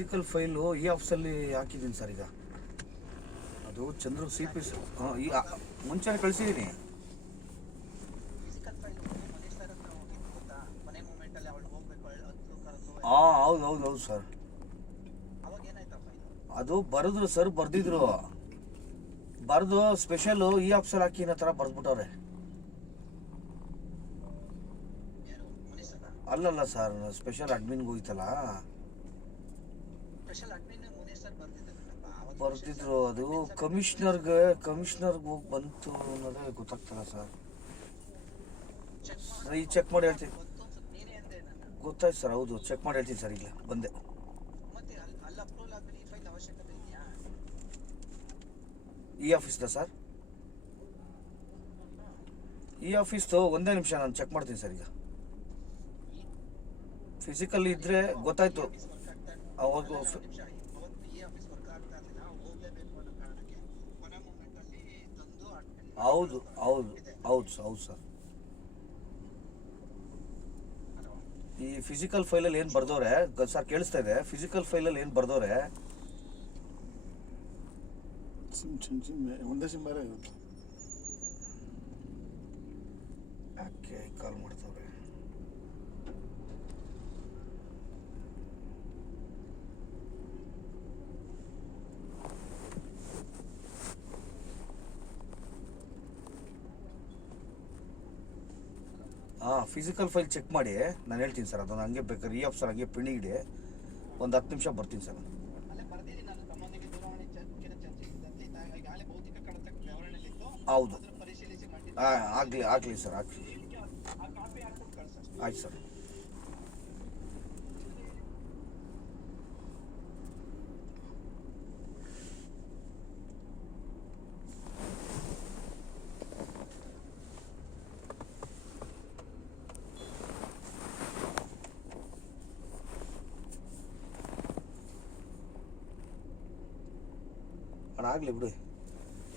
Physical file ಈ ಆಫೀಸಲ್ಲಿ ಹಾಕಿದ್ದೀನಿ ಸರ್ ಈಗ. ಅದು ಚಂದ್ರ ಸಿ ಪಿ ಈಗ ಮುಂಚೆನೇ ಕಳಿಸಿದ್ದೀನಿ. ಹಾಂ ಹೌದು ಹೌದು ಹೌದು ಸರ್. ಅದು ಬರೆದ್ರು ಸರ್, ಬರೆದಿದ್ರು, ಬರೆದು ಸ್ಪೆಷಲು ಈ ಆಫೀಸಲ್ಲಿ ಹಾಕಿ ಅನ್ನೋ ಥರ ಬರೆದ್ಬಿಟ್ಟವ್ರೆ. ಅಲ್ಲಲ್ಲ ಸರ್, ಸ್ಪೆಷಲ್ ಅಡ್ಮಿನ್ಗೆ ಹೋಯ್ತಲ್ಲ ಬರ್ತಿದ್ರು. ಅದು ಕಮಿಷನರ್ಗೆ ಹೋಗಿ ಬಂತು ಅನ್ನೋದೇ ಗೊತ್ತಾಗ್ತಲ್ಲ ಸರ್. ಈಗ ಚೆಕ್ ಮಾಡಿ ಹೇಳ್ತೀನಿ. ಗೊತ್ತಾಯ್ತು ಸರ್, ಹೌದು ಚೆಕ್ ಮಾಡಿ ಹೇಳ್ತೀನಿ ಸರ್. ಇಲ್ಲ ಬಂದೆ. ಈ ಆಫೀಸ್ದ ಸರ್, ಈ ಆಫೀಸ್ದು ಒಂದೇ ನಿಮಿಷ ನಾನು ಚೆಕ್ ಮಾಡ್ತೀನಿ ಸರ್. ಈಗ ಫಿಸಿಕಲ್ ಇದ್ರೆ ಗೊತ್ತಾಯ್ತು. ಅವಾಗ ಹೌದು ಹೌದು ಹೌದು ಹೌದು ಸರ್. ಈ ಫಿಸಿಕಲ್ ಫೈಲಲ್ಲಿ ಏನು ಬರ್ದವ್ರೆ ಸರ್, ಕೇಳಿಸ್ತಾ ಇದೆ? ಫಿಸಿಕಲ್ ಫೈಲಲ್ಲಿ ಏನು ಬರ್ದವ್ರೆ? ಒಂದೇ ಸಿಮ್ ಬೇರೆ ಯಾಕೆ ಕಾಲ್ ಮಾಡ್ತವ್ರೆ? ಹಾಂ, ಫಿಸಿಕಲ್ ಫೈಲ್ ಚೆಕ್ ಮಾಡಿ ನಾನು ಹೇಳ್ತೀನಿ ಸರ್. ಅದನ್ನು ಹಂಗೆ ಬೇಕಾದ್ರೆ ಈ ಆಫೀಸರ್ ಹಂಗೆ ಪಿಣಿಗಿಡಿ ಒಂದು 10 ನಿಮಿಷ ಬರ್ತೀನಿ ಸರ್. ಹೌದು, ಆಗಲಿ ಸರ್, ಆಗಲಿ. ಆಯ್ತು ಸರ್. ಆಗಲಿ ಬಿಡಿ,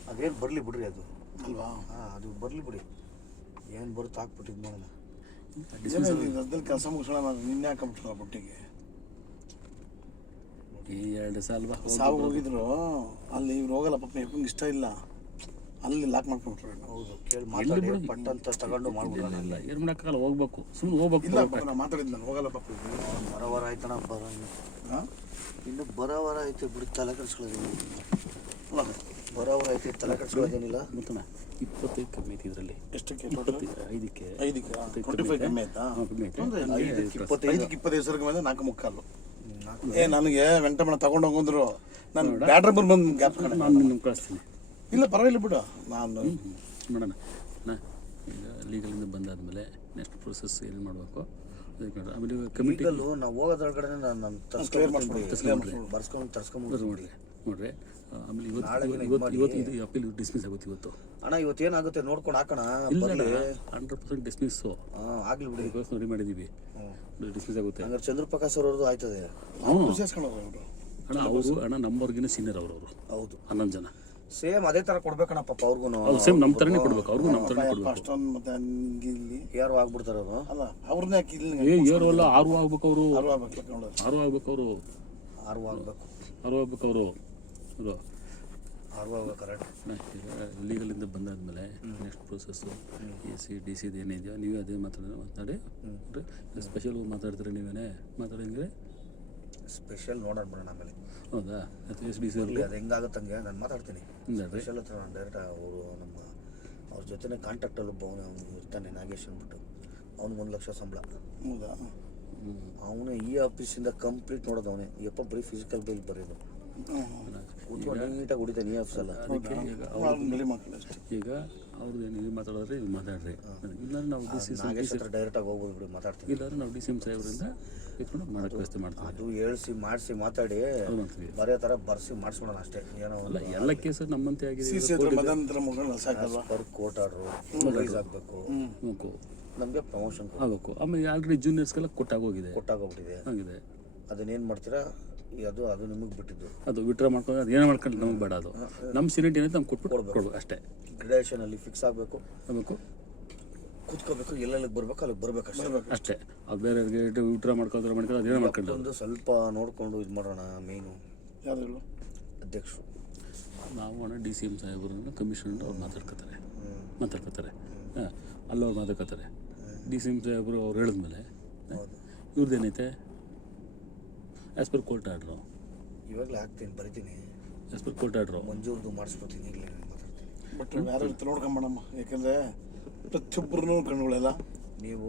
ಅದೇನು ಬರಲಿ ಬಿಡ್ರಿ ಅದು ಅಲ್ವಾ? ಹಾಂ, ಅದು ಬರಲಿ ಬಿಡಿ. ಏನು ಬರುತ್ತೆ ಹಾಕ್ಬಿಟ್ಟಿದ್ದು ನೋಡೋಣ. ಅದ್ರಲ್ಲಿ ಕೆಲಸ ಮುಗಿಸೋಣ. ನಿನ್ನೆ ಹಾಕೊಂಬಿಟ್ರಲ್ಲ ಬುಟ್ಟಿಗೆ. ಈ 2 ಸಾಲ ಸಾವು ಹೋಗಿದ್ರು ಅಲ್ಲಿ. ಇವ್ರು ಹೋಗಲ್ಲ ಪಾಪ, ಇಪ್ಪಂಗೆ ಇಷ್ಟ ಇಲ್ಲ. ಅಲ್ಲಿ ಲಾಕ್ ಮಾಡ್ಕೊಂಡ್ಬಿಟ್ರು. ಹೌದು, ಕೇಳಿ ಮಾತಾಡಿ ಪಟ್ ಅಂತ ತಗೊಂಡು ಮಾಡ್ಬಿಡೋಣ. ಇಲ್ಲ, ಏನು ಮಾಡೋಕ್ಕಾಗಲ್ಲ, ಹೋಗ್ಬೇಕು, ಸುಮ್ಮನೆ ಹೋಗ್ಬೇಕು. ಇಲ್ಲ ನಾನು ಮಾತಾಡಿದ್ದು, ನಾನು ಹೋಗಲ್ಲ ಪಾಪ. ಬರೋವಾರ ಆಯ್ತಣ್ಣ, ಹಾಂ, ಇನ್ನು ಬರೋವಾರ ಆಯ್ತು ಬಿಡಿ, ತಲೆ ಕೆಡ್ಸ್ಕೊಳ್ಳೋದೇನಿಲ್ಲ. ಬರೋವಾರ ಆಯ್ತು, ತಲೆ ಕೆಡ್ಸ್ಕೊಳ್ಳೋದೇನಿಲ್ಲ. ಗೊತ್ತಣ್ಣ, 25 ಕಮ್ಮಿ ಐತಿ ಇದರಲ್ಲಿ. ಎಷ್ಟಕ್ಕೆ? 5ಕ್ಕೆ 25 ಕಮ್ಮಿ ಆಯ್ತಾ? ಕಮ್ಮಿ ಐತೆ. 25 ಸಾವಿರ ಮೇಲೆ 4.25. ನನಗೆ ವೆಂಟಮಣ ತಗೊಂಡು ಹೋಗಿದ್ರು. ನಾನು ಬ್ಯಾಟ್ರಿ ಬಂದು ಗ್ಯಾಪ್ ನಾನು ನಿಮ್ಗೆ ಕಳಿಸ್ತೀನಿ. ಇಲ್ಲ ಪರವಾಗಿಲ್ಲ ಬಿಡು, ನಾನು ಮಾಡೋಣ. ಈಗ ಲೀಗಲಿಂದ ಬಂದಾದ್ಮೇಲೆ ನೆಕ್ಸ್ಟ್ ಪ್ರೊಸೆಸ್ ಏನು ಮಾಡಬೇಕು ಆಮೇಲೆ ಕಮಿಟಿ ನಾವು ಹೋಗೋದ್ರೊಳಗಡೆ ನಾನು ಬರ್ಸ್ಕೊಂಡು ತರ್ಸ್ಕೊಂಡ್ಬಿಡ್ರಿ ನೋಡ್ರಿ. ಆಮೇಲೆ ಇವತ್ತು ಇದು ಅಪೀಲ್ ಡಿಸ್ಮಿಸ್ ಆಗುತ್ತೆ ಇವತ್ತು. ಅಣ್ಣ ಇವತ್ತು ಏನಾಗುತ್ತೆ ನೋಡ್ಕೊಂಡು ಹಾಕೋಣ. ಇಲ್ಲ 100% ಡಿಸ್ಮಿಸ್ಸು ಆಗಲಿ ಬಿಡಿ, ರೆಡಿ ಮಾಡಿದ್ದೀವಿ. ಡಿಸ್ಮಿಸ್ ಆಗುತ್ತೆ. ಹಂಗಾರೆ ಚಂದ್ರಪ್ರಕಾಶ್ ಅವ್ರದ್ದು ಆಯ್ತದೆ. ಅಣ್ಣ ಅವರು ನಮ್ಮವ್ರಿಗಿನ ಸೀನಿಯರ್ ಅವರು. ಹೌದು, 11 ಜನ ಸೇಮ್ ಅದೇ ಥರ ಕೊಡ್ಬೇಕಣ್ಣ ಪಾಪ ಅವ್ರಿಗೂ. ಸೇಮ್ ನಮ್ಮ ಥರನೇ ಕೊಡ್ಬೇಕು, ಅವ್ರಿಗೂ ನಮ್ಮ ಥರನೇ ಕೊಡ್ಬೇಕು. ಮತ್ತೆ ಇಲ್ಲಿ ಯಾರು ಆಗ್ಬಿಡ್ತಾರ ಅವರು? ಅಲ್ಲ ಅವ್ರನ್ನ ಯಾಕೆ ಇಲ್ಲಿ ಏರು ಅಲ್ಲ, 6 ಆಗ್ಬೇಕು ಅವರು. 6 ಆಗ್ಬೇಕು ಅವರು. 6 ಆಗ್ಬೇಕು ಅವರು. ಕರೆಕ್ಟ್. ಲೀಗಲಿಂದ ಬಂದಾದ್ಮೇಲೆ ನೆಕ್ಸ್ಟ್ ಪ್ರೊಸೆಸ್ಸು AC DC ಏನಿದೆಯೋ ನೀವೇ ಅದೇ ಮಾತಾಡಿ. ಸ್ಪೆಷಲ್ ಮಾತಾಡ್ತಾರೆ, ನೀವೇನೇ ಮಾತಾಡಿದ್ರೆ ಸ್ಪೆಷಲ್ ನೋಡೋಣ ಬರೋಣ ಆಮೇಲೆ. ಹೌದಾ? DC ಅದು ಹೆಂಗಾಗುತ್ತೆ ಹಂಗೆ ನಾನು ಮಾತಾಡ್ತೀನಿ. ಸ್ಪೆಷಲ್ ಹತ್ರ ನಾನು ಡೈರೆಕ್ಟ್ ಅವ್ರ ಜೊತೆನೇ ಕಾಂಟ್ಯಾಕ್ಟಲ್ಲಿ ಅವನು ಇರ್ತಾನೆ, ನಾಗೇಶ್ ಅಂದ್ಬಿಟ್ಟು. ಅವ್ನಿಗೆ 1 ಲಕ್ಷ ಸಂಬಳ. ಹೌದಾ? ಅವನೇ ಈ ಆಫೀಸಿಂದ ಕಂಪ್ಲೀಟ್ ನೋಡೋದು ಅವನೇ. ಯಪ್ಪ ಬರೀ ಫಿಸಿಕಲ್ ಬಿಲ್ ಬರೆಯೋದು. ಕೂತ್ಕೊಂಡು ನೀಟಾಗಿ ಹೊಡಿತಾನೆ ಈ ಆಫೀಸಲ್ಲ. ಈಗ ಅವ್ರದ್ದು ನೀವು ಮಾತಾಡಿದ್ರೆ ಇದು ಮಾತಾಡ್ರಿ. ಇಲ್ಲ ನಾವು ನಾಗೇಶ್ ಹತ್ರ ಡೈರೆಕ್ಟಾಗಿ ಹೋಗ್ಬೋದು ಬಿಡಿ, ಮಾತಾಡ್ತೀವಿ. ಇಲ್ಲಾಂದ್ರೆ ನಾವು DCM ಸಾಹೇಬ್ರಿಂದ ಇಟ್ಕೊಂಡು ಮಾಡೋಕ್ಕೆ ವ್ಯವಸ್ಥೆ ಮಾಡ್ತೀವಿ. ಅದು ಮಾಡಿಸಿ ಮಾತಾಡಿ ಬರೆಯೋ ಥರ ಬರ್ಸಿ ಮಾಡಿಸ್ಕೊಳೋಣ ಅಷ್ಟೇ. ಏನೋ ಅಲ್ಲ, ಎಲ್ಲ ಕೇಸು ನಮ್ಮಂತೆ ಆಗಿದೆ. ಕೋರ್ಟ್ ಆರ್ಡ್ರು ರೈಸ್ ಆಗಬೇಕು, ನಮಗೆ ಪ್ರಮೋಷನ್ ಆಗಬೇಕು. ಆಮೇಲೆ ಆಲ್ರೆಡಿ ಜೂನಿಯರ್ಸ್ಗೆಲ್ಲ ಕೊಟ್ಟಾಗೋಗಿದೆ ಆಗಿದೆ. ಅದನ್ನೇನು ಮಾಡ್ತೀರಾ? ಅದು ನಿಮಗೆ ಬಿಟ್ಟಿದ್ದು. ಅದು ವಿಡ್ರಾ ಮಾಡ್ಕೊಂಡು ಅದು ಏನೋ ಮಾಡ್ಕೊಂಡು ನಮಗೆ ಬೇಡ. ಅದು ನಮ್ಮ ಸೀನಿಯರ್ ಏನೈತೆ ನಮ್ಗೆ ಕೊಡ್ಬೇಕು ಅಷ್ಟೇ. ಗ್ರೇಡೇಷನಲ್ಲಿ ಫಿಕ್ಸ್ ಆಗಬೇಕು. ಕೂತ್ಕೋಬೇಕು, ಎಲ್ಲೆಲ್ಲಿಗೆ ಬರ್ಬೇಕು ಅಲ್ಲಿಗೆ ಬರ್ಬೇಕು ಅಷ್ಟೇ. ಅಷ್ಟೇ. ಅದು ಬೇರೆ ಊಟ ಮಾಡ್ಕೊಂಡು ಅದೇನೋ ಮಾಡ್ಕೊಂಡು ಒಂದು ಸ್ವಲ್ಪ ನೋಡಿಕೊಂಡು ಇದು ಮಾಡೋಣ. ಮೇನು ಯಾರು ಅಧ್ಯಕ್ಷರು ನಾವು ಅಣ್ಣ ಡಿ ಸಿ ಎಮ್ ಸಾಹೇಬ್ರನ್ನ ಕಮಿಷನ್ ಅವ್ರು ಮಾತಾಡ್ಕೋತಾರೆ ಹಾಂ, ಅಲ್ಲವ್ರು ಮಾತಾಡ್ಕೋತಾರೆ. ಡಿ ಸಿ ಎಮ್ ಸಾಹೇಬರು ಅವ್ರು ಹೇಳಿದ್ಮೇಲೆ ಇವ್ರದ್ದೇನೈತೆ ಆ್ಯಸ್ ಪರ್ ಕೋರ್ಟ್ ಆರ್ಡ್ರು. ಇವಾಗಲೇ ಹಾಕ್ತೀನಿ, ಬರಿತೀನಿ. ಆ್ಯಸ್ ಪರ್ ಕೋರ್ಟ್ ಆರ್ಡ್ರು ಮಂಜೂರ್ದು ಮಾಡಿಸ್ಕೊತೀನಿ, ಈಗಲೇ ಮಾತಾಡ್ತೀನಿ. ಬಟ್ ಯಾರು ಇರ್ತಾರೆ ನೋಡ್ಕೊಂಬೇಡಮ್ಮ, ಯಾಕೆಂದರೆ ಪ್ರತಿಯೊಬ್ಬರು ಕಣ್ಗಳೆಲ್ಲ ನೀವು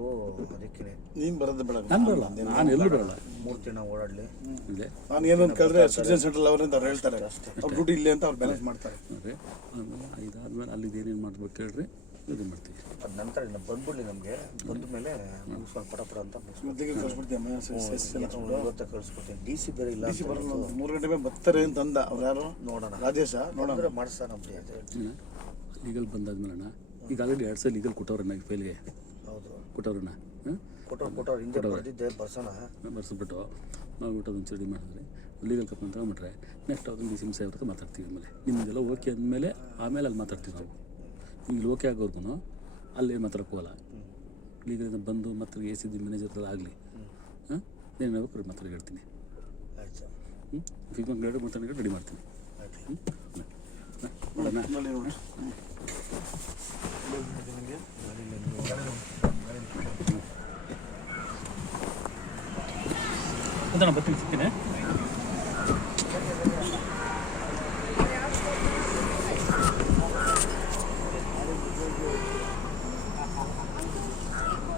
ಅದಕ್ಕೆ ನೀನು ಬರೋದು ಬೇಡ. ನಾನು ಬರಲ್ಲ, ನಾನು ಎಲ್ಲೂ ಬರಲ್ಲ. 3 ದಿನ ಓಡಾಡಲಿ. ಇದೆ ನಾನು ಏನು ಅಂತ ಕೇಳಿದ್ರೆ ಸಿಟಿಜನ್ ಸೆಂಟ್ರಲ್ ಅವರಿಂದ ಅವ್ರು ಹೇಳ್ತಾರೆ, ಅವ್ರು ಡ್ಯೂಟಿ ಇಲ್ಲೇ ಅಂತ ಅವ್ರು ಬ್ಯಾಲೆನ್ಸ್ ಮಾಡ್ತಾರೆ. ನೋಡಿರಿ, ಆಮೇಲೆ ಇದಾದ್ಮೇಲೆ ಅಲ್ಲಿದ್ದು ಏನೇನು ಮಾಡ್ಬೇಕು ಹೇಳ್ರಿ, ಇದು ಮಾಡ್ತೀವಿ. ಅದು ನಂತರ ಇನ್ನು ಬಂದ್ಬಿಡ್ಲಿ, ನಮಗೆ ಬಂದ ಮೇಲೆ ಸ್ವಲ್ಪ ಪಟ ಅಂತ ಮದ್ದಿಗೆ ಕಳಿಸ್ಬಿಡ್ತೀಯಮ್ಮ. ಇವತ್ತೇ ಕಳಿಸ್ಕೊಡ್ತೀನಿ. ಡಿ ಸಿ ಬೇರೆ ಇಲ್ಲ, ಬರಲ್ಲ, 3 ಗಂಟೆ ಮೇಲೆ ಬರ್ತಾರೆ ಅಂತ ಅಂದ. ಅವ್ರು ಯಾರು ನೋಡೋಣ, ರಾಜೇಶ ನೋಡೋಣ ಮಾಡಿಸ್ತಾನ ನಮ್ಮದು ಅಂತ ಹೇಳ್ತೀನಿ. ಲೀಗಲ್ ಬಂದಾದ್ಮೇಲೆ ಅಣ್ಣ ಈಗ ಆಲ್ರೆಡಿ 2 ಸಲ ಲೀಗಲ್ ಕೊಟ್ಟವ್ರನ್ನ ಫೈಲ್ಗೆ ಹೌದು, ಕೊಟ್ಟವ್ರನ್ನ ಕೊಟ್ಟವ್ರು ಹಿಂದೆ ಬರ್ದಿದ್ದೆ ಬರ್ಸೋಣ. ಬರ್ಸ್ಬಿಟ್ಟು ಮಾಡ್ಬಿಟ್ಟು ಅದನ್ನು ರೆಡಿ ಮಾಡಿದ್ರೆ ಲೀಗಲ್ ಕಪ್ ತಗೊಂಬಿಟ್ರೆ ನೆಕ್ಸ್ಟ್ ಅದನ್ನು ಡಿ ಸಿ ಎಮ್ ಸಾಹೇಬ್ರ ಹತ್ರ ಮಾತಾಡ್ತೀವಿ. ಆಮೇಲೆ ನಿಮ್ಮದೆಲ್ಲ ಓಕೆ ಅಂದಮೇಲೆ ಆಮೇಲೆ ಅಲ್ಲಿ ಮಾತಾಡ್ತೀವಿ ನಾವು. ಇಲ್ಲಿ ಓಕೆ ಆಗೋರ್ಗು ಅಲ್ಲಿ ಮಾತಾಡಕ್ಕೆ ಹೋಗಲ್ಲ. ಲೀಗಲಿಂದ ಬಂದು ಮತ್ತು ಎ ಸಿ ದಿ ಮ್ಯಾನೇಜರ್ ಆಗಲಿ ಹಾಂ ಏನು ಹೇಳ್ಬೇಕು ಮಾತ್ರ ಹೇಳ್ತೀನಿ. ಆಯ್ತು, ಫಿಫ್ಟ್ ಗೈಡ್ ಮಾತಾಡಿ ರೆಡಿ ಮಾಡ್ತೀನಿ. ಅದನ್ನು ಬರ್ತೀನಿ ಸಿಗ್ತೀನಿ.